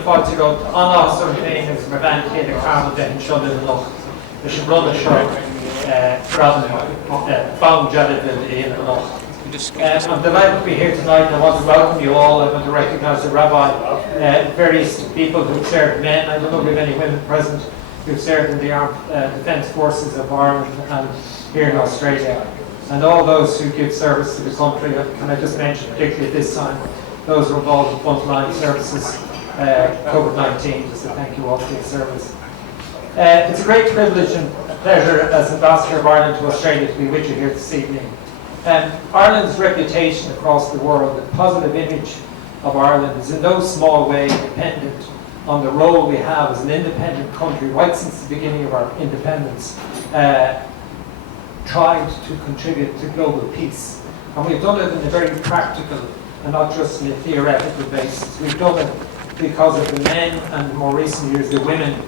Fáilte go anásar féin is mar bhain chéad a carla de seo in loch. Leis an brother seo found Jadotville in the loch. I'm delighted to be here tonight and I want to welcome you all. I want to recognise the rabbi, various people who've served, men, I don't know if we have any women present, who've served in the Armed Defence Forces of Ireland and here in Australia. And all those who give service to the country, can I just mention particularly at this time, those who are involved in frontline services, COVID-19, just to thank you all for your service. It's a great privilege and pleasure as Ambassador of Ireland to Australia to be with you here this evening. Ireland's reputation across the world, the positive image of Ireland, is in no small way dependent on the role we have as an independent country right since the beginning of our independence, tried to contribute to global peace. And we've done it in a very practical and not just in a theoretical basis. We've done it because of the men and in more recent years the women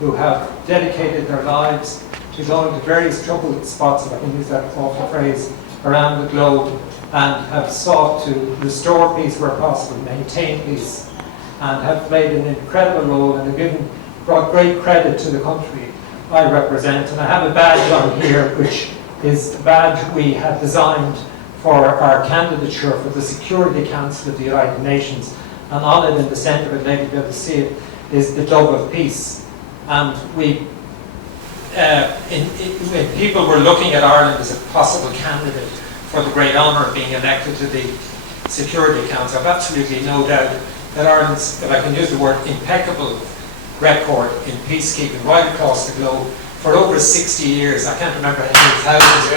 who have dedicated their lives to going to various troubled spots, if I can use that awful phrase, around the globe and have sought to restore peace where possible, maintain peace, and have played an incredible role and have brought great credit to the country I represent. And I have a badge on here which is the badge we have designed for our candidature for the Security Council of the United Nations. And on it, in the centre of it, maybe you'll be able to see it, is the dove of peace. And when people were looking at Ireland as a possible candidate for the great honour of being elected to the Security Council, I've absolutely no doubt that Ireland's, if I can use the word, impeccable record in peacekeeping right across the globe for over 60 years. I can't remember how many thousands.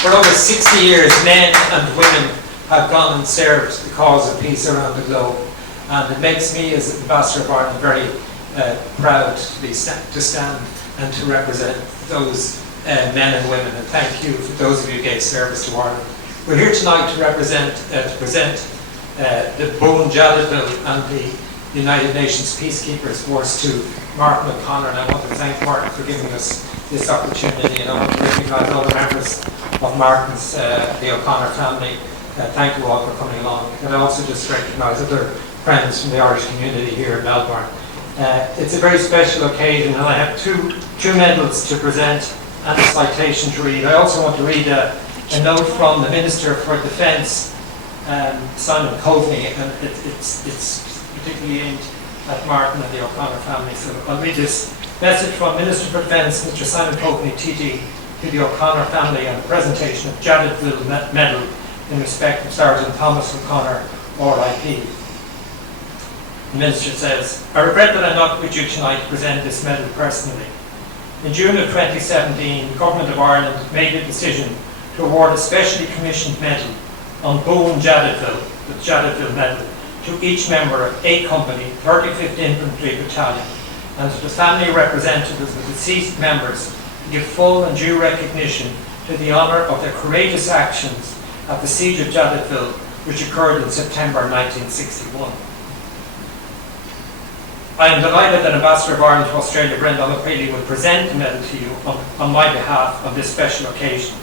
For over 60 years, men and women have gone and served the cause of peace around the globe. And it makes me, as Ambassador of Ireland, very proud to stand and to represent those men and women. And thank you for those of you who gave service to Ireland. We're here tonight to present the Boone, Jadotville and the United Nations Peacekeepers force to Martin O'Connor. And I want to thank Martin for giving us this opportunity, and I want to recognise all the members of Martin's, the O'Connor family. Thank you all for coming along. And I also just recognise other friends from the Irish community here in Melbourne. It's a very special occasion, and I have two medals to present and a citation to read. I also want to read a note from the Minister for Defence, Simon Coveney, and it's particularly aimed at Martin and the O'Connor family. So I'll read this message from Minister for Defence, Mr. Simon Coveney, TD, to the O'Connor family on the presentation of Jadotville Medal in respect of Sergeant Thomas O'Connor, RIP. The Minister says, I regret that I'm not with you tonight to present this medal personally. In June of 2017, the Government of Ireland made a decision to award a specially commissioned medal on Boone Jadotville, the Jadotville Medal, to each member of A Company, 35th Infantry Battalion, and to the family representatives of deceased members to give full and due recognition to the honour of their courageous actions at the Siege of Jadotville, which occurred in September 1961. I am delighted that Ambassador of Ireland to Australia, Breandán will present the medal to you on my behalf on this special occasion.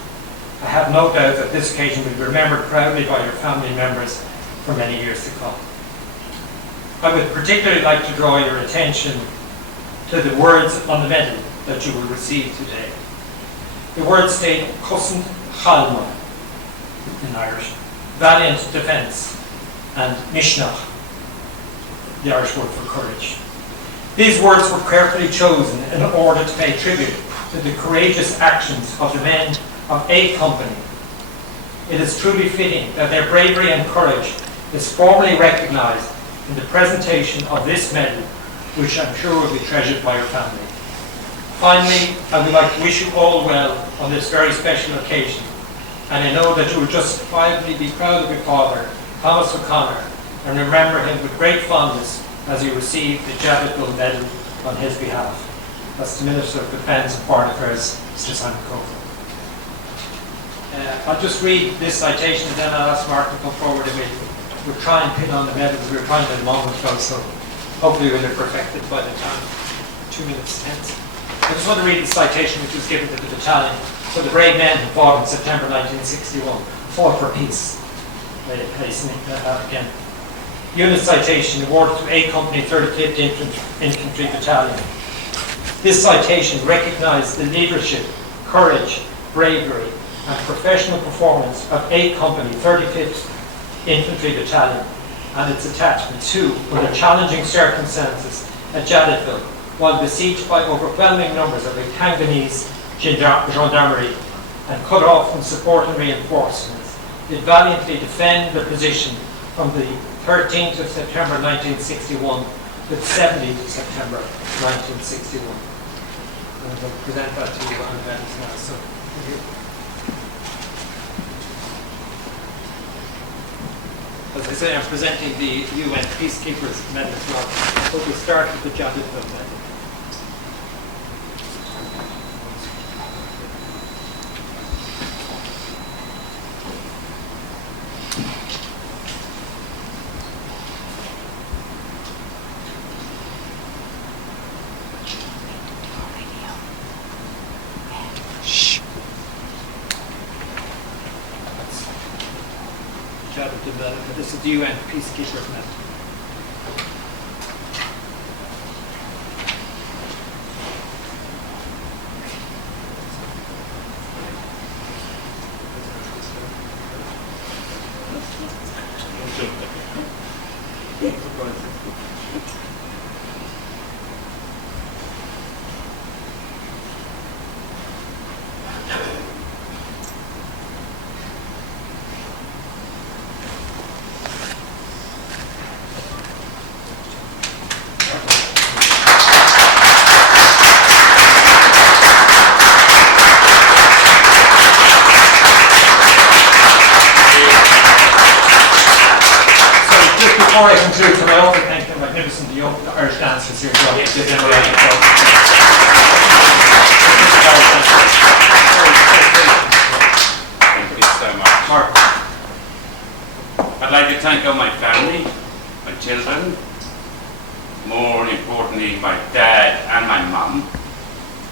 I have no doubt that this occasion will be remembered proudly by your family members for many years to come. I would particularly like to draw your attention to the words on the medal that you will receive today. The words state Cosn Chalma in Irish, valiant defence, and Mishnah, the Irish word for courage. These words were carefully chosen in order to pay tribute to the courageous actions of the men of A Company. It is truly fitting that their bravery and courage is formally recognised in the presentation of this medal, which I'm sure will be treasured by your family. Finally, I would like to wish you all well on this very special occasion, and I know that you will justifiably be proud of your father, Thomas O'Connor, and remember him with great fondness as you receive the Jadotville Medal on his behalf. That's the Minister of Defence and Foreign Affairs, Mr. Simon Coveney. I'll just read this citation and then I'll ask Mark to come forward and we'll try and pin on the medals. We were trying to a moment ago, so hopefully we'll have perfected by the time 2 minutes hence. I just want to read the citation which was given to the battalion. So the brave men who fought in September 1961 fought for peace. Again. Unit Citation awarded to A Company 35th Infantry Battalion. This citation recognised the leadership, courage, bravery and professional performance of A Company 35th Infantry Battalion and its attachment to, under challenging circumstances at Jadotville, while besieged by overwhelming numbers of the Congolese gendarmerie and cut off from support and reinforcements, did valiantly defend their position from the 13th of September 1961 to the 17th of September 1961. And I'll present that to you on events now. So, thank you. As I say, I'm presenting the UN Peacekeepers Medal as well. But we start with the Jadotville Medal. Jadotville. This is the UN Peacekeepers Medal. Before I conclude, can I also thank the magnificent young Irish dancers here as well. Give them a round of applause. Thank you so much. Mark. I'd like to thank all my family, my children, more importantly my dad and my mum,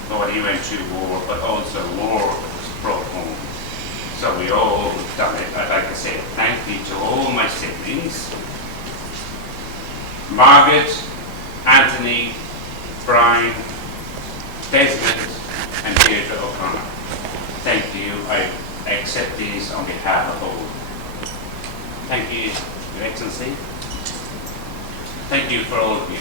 though he went through war, but also war was brought home. So we all done it. I'd like to say thank you to all my siblings, Margaret, Anthony, Brian, Desmond and Deirdre O'Connor. Thank you. I accept these on behalf of all. Thank you, Your Excellency. Thank you for all of you.